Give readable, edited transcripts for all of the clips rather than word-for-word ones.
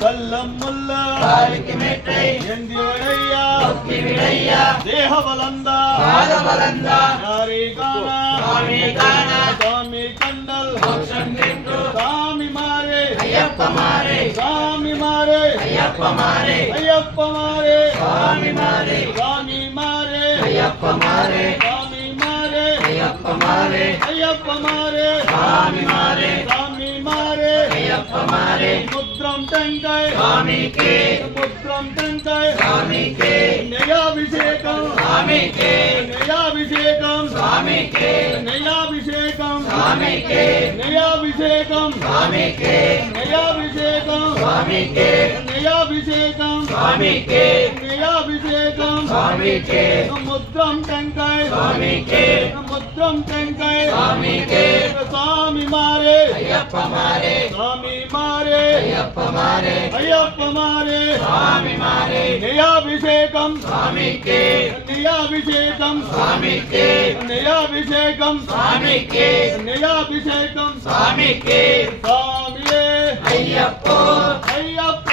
கல்லமுல்ல எந்திவடையா தேகபலந்த யாரே காண சாமி கண்டல் சாமி மாரே ஐயப்ப மாரே சாமி மாரே ஐயப்ப மாரே ஐயப்ப மாரே சாமி மாரே சாமி மாரே ஐயப்ப மாரே சாமி மாரே ஐயப்ப மாரே ஐயப்ப மாரே சாமி மாரே சாமி மாரே ஐயப்ப மாரே முத்ரம் டங்கை சாமி கே முத்ரம் டங்கை சாமி கே நயாபிஷேகம் சாமி கே நயாபிஷேகம் சாமி கே நயாபிஷேகம் சாமி கே நயாபிஷேகம் சாமி கே நயாபிஷேகம் சாமி கே நయాభిషేకం స్వామికే నయాభిషేకం స్వామికే ముద్రం టెంకాయ స్వామికే ముద్రం టెంకాయ స్వామికే స్వామి మారే అయ్యప్ప మారే స్వామి మారే అయ్యప్ప మారే అయ్యప్ప మారే స్వామి మారే నయాభిషేకం స్వామికే నయాభిషేకం స్వామికే నయాభిషేకం స్వామికే నయాభిషేకం స్వామికే స్వామియే అయ్యప్ప అయ్యప్ప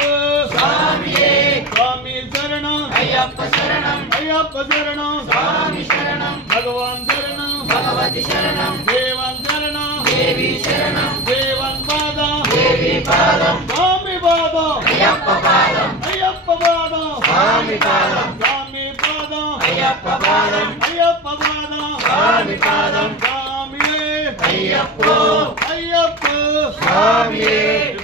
స్వామియే స్వామి శరణం అయ్యప్ప శరణం అయ్యప్ప శరణం స్వామి శరణం భగవాన్ శరణం భగవతి శరణం దేవన్ శరణం దేవి శరణం దేవన్ పాదం దేవి పాదం స్వామి పాదం అయ్యప్ప పాదం అయ్యప్ప పాదం స్వామి పాదం స్వామి పాదం అయ్యప్ప పాదం అయ్యప్ప పాదం స్వామి పాదం స్వామియే అయ్యప్ప అయ్యప్ప స్వామియే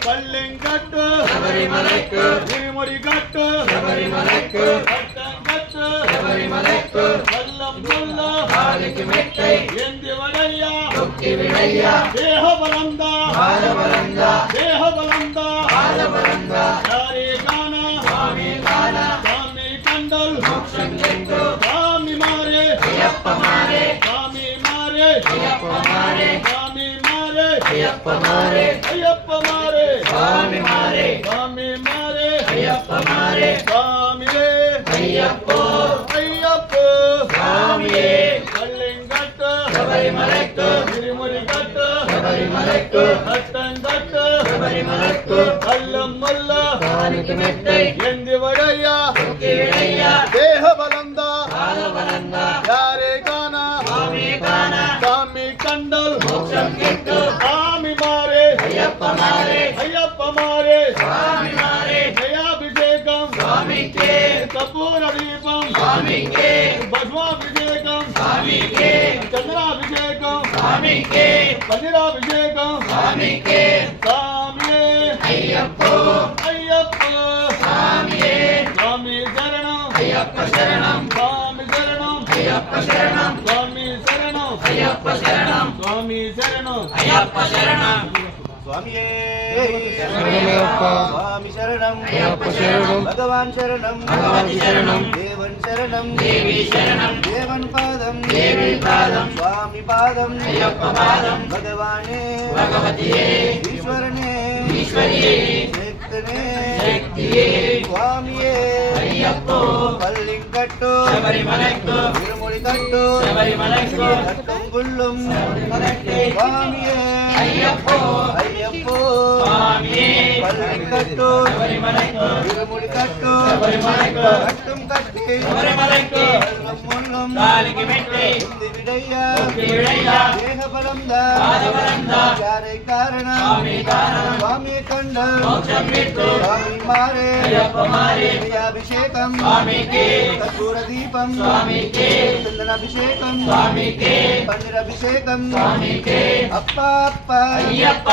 பள்ளிங்கட்டு சபரிமலைக்கு திருமுடிகட்டு சபரிமலைக்கு கட்டங்கட்டு சபரிமலைக்கு கல்லம் சொல்ல காலிக்கு மெட்டை எந்தி வடையா தொக்கி விடையா தேகபலந்தா பாதபலந்தா தேகபலந்தா பாதபலந்தா யாரே காண சுவாமி காண சுவாமி கண்டல் மோட்சம் எங்கு சுவாமி மாரே ஐயப்ப மாரே சுவாமி மாரே ஐயப்ப மாரே சுவாமி மாரே ஐயப்ப மாரே ஐயப்ப மாரே స్వామి మారే స్వామి మారే అయ్యప్ప మారే స్వామియే అయ్యప్ప అయ్యప్ప స్వామియే పల్లింగట్టు శబరిమలైకు తిరుముడిగట్టు శబరిమలైకు కట్టంగట్టు శబరిమలైకు కల్లమ్మల్ల కాలికి మెట్టై ఎంది వడయ్యా తొక్కి విడయ్యా దేహబలంద పాదబలంద యారే గాన స్వామి గాన స్వామి కండల్ మోక్షం గిట్టు స్వామి మారే అయ్యప్ప మారే అయ్యప్ప మారే స్వామి మారే జయాభిషేకం స్వామికే కపూర దీపం స్వామికే భస్మాభిషేకం స్వామికే చంద్రాభిషేకం స్వామికే పన్నీరాభిషేకం స్వామికే స్వామియే అయ్యప్ప అయ్యప్ప స్వామియే స్వామి శరణం అయ్యప్ప శరణం స్వామి శరణం అయ్యప్ప శరణం స్వామి శరణం అయ్యప్ప శరణం స్వామి శరణం అయ్యప్ప శరణం స్వామియే శరణమయ్యప్ప స్వామి శరణం అయ్యప్ప శరణం భగవాన్ శరణం భగవతి శరణం దేవన్ శరణం దేవి శరణం దేవన్ పాదం దేవి పాదం స్వామి పాదం అయ్యప్ప పాదం భగవానే భగవతియే ఈశ్వరనే ఈశ్వరియే శక్తినే శక్తియే స్వామియే అయ్యప్ప పల్లింగట్టు శబరిమలైకు తిరుముడిగట్టు శబరిమలైకు కట్టంగుళ్ళం స్వామియే అయ్యప్ప అయ్యప్ప స్వామియే పల్లింగట్టు శబరిమలైకు తిరుముడిగట్టు శబరిమలైకు కట్టం కట్టి శబరిమలైకు కల్లముల్లం కాలికి మెట్టై ఎంది విడయ్యా తొక్కి విడయ్యా దేహబలంద పాదబలంద యారే కారణ స్వామి కారణ స్వామి కండల్ మోక్షం గిట్టు స్వామి మారే అయ్యప్ప మారే అభిషేకం స్వామికే కర్పూర దీపం స్వామికే చందనాభిషేకం స్వామికే పన్నీరాభిషేకం స్వామికే అప్ప అప్ప అయ్యప్ప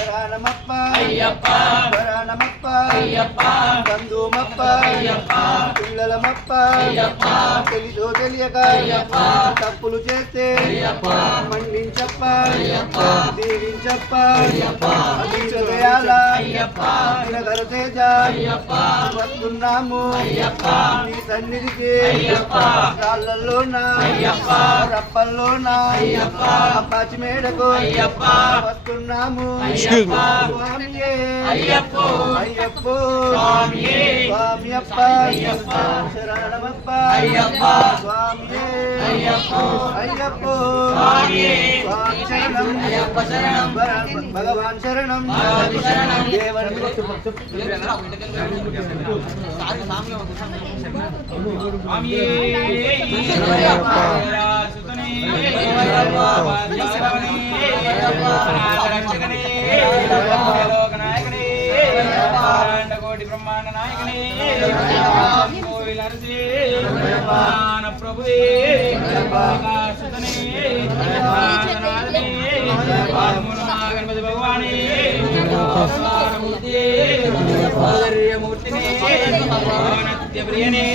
శరణమప్ప అయ్యప్ప శరణమప్ప అయ్యప్ప బంధుమప్ప అయ్యప్ప పిల్లలమప్ప అయ్యప్ప తెలిదో తెలియక అయ్యప్ప తప్పులు చేస్తే అయ్యప్ప మన్నించప్ప అయ్యప్ప దీవించప్ప అయ్యప్ప దీక్షయాల అయ్యప్ప దినగరు తేజ అయ్యప్ప వస్తున్నాము అయ్యప్ప నీ సన్నిధికి అయ్యప్ప రాళ్ళల్లోన అయ్యప్ప రప్పల్లోన అయ్యప్ప అప్పాచి మేడకు అయ్యప్ప వస్తున్నాము అయ్యప్ప స్వామియే అయ్యప్ప ஐயப்போ சுவாமியே சுவாமியப்பா ஐயப்பா சரணமப்பா ஐயப்பா சுவாமியே ஐயப்போ ஐயப்போ சுவாமியே சுவாமி சரணம் ஐயப்ப சரணம் பகவான் சரணம் சரணம் தேவன் சுவாமியே ஐயப்பா சுதனே ஐயப்பா வாஜவனே ஐயப்பா ரட்சகனே லோகநாயகனே கோடி பிரம்மாண்ட நாயகனே கோவில் அரசே ஞான பிரபுவே சுதனே நாதனே கணபதி பகவானே மூர்த்தியே மூர்த்தினே நித்ய பிரியனே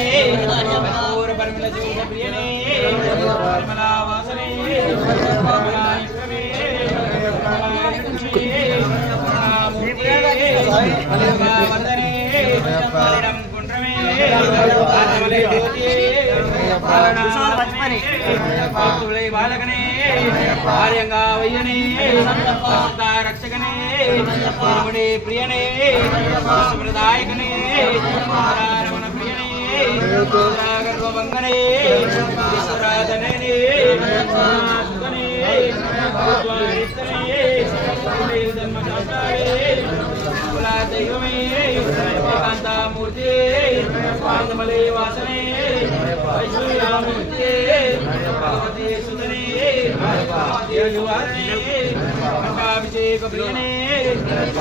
கற்பூர பரிமள ஜோத பிரியனே பரிமளா வாசனே பரிமளாயுக்தமே வந்தனே பரிடம் குன்றமே ஆனமலை ஜோதியே பாத்துளை பாலகனே ஆரியங்கா வையனே ரட்சகனே திருமணி பிரியனே சம்பிரதாயகனே ரமண பிரியனே கர்வபங்கனே ஈஸ்வராதனே சுதனே దైవమే కాంతామూర్తి కాంతమలే వాసనే ఐశ్వర్యామూర్తి భగవతి సుధనే దేవాసనే అభిషేక ప్రియనే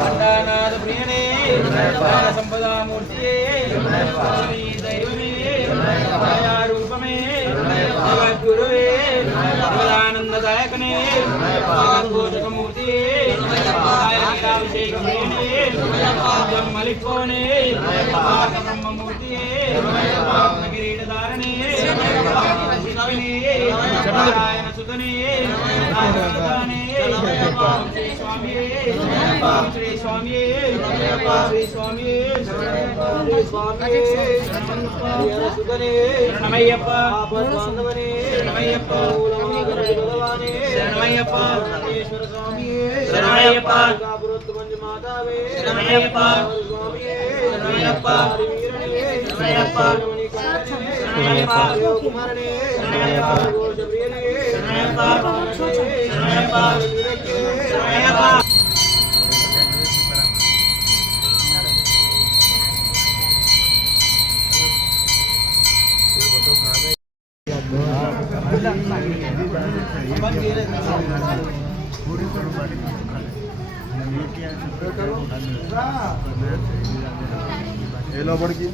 అండానాథ ప్రియనే సంపదామూర్తి దైవమే రూపమే గురువే ఆనందదాయకనే భోజకమూర్తి అభిషేక ప్రియనే మలికోనే బ్రహ్మమూర్తి కిరీటధారణే నారాయణ సుతనే స్వామి శ్రీ స్వామి శ్రీ స్వామి సుతనే శరణమయ్యప్ప బాంధవనే శరణమయ్యప్ప భగవానే శరణమయ్యప్ప ఈశ్వర స్వామి శరణమయ్యప్ప మాతావే శరణమయ్యప్ప స్వామియే శరణమయ్యప్ప శరణమయ్యప్ప శరణమయ్యప్ప కుమారనే శరణమయ్యప్ప గోషప్రియనే శరణమయ్యప్ప శరణమయ్యప్ప శరణమయ్యప్ప ఏ లోపలికి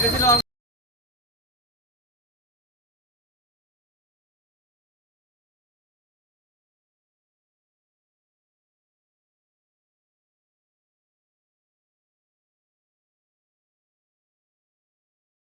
బట్టలు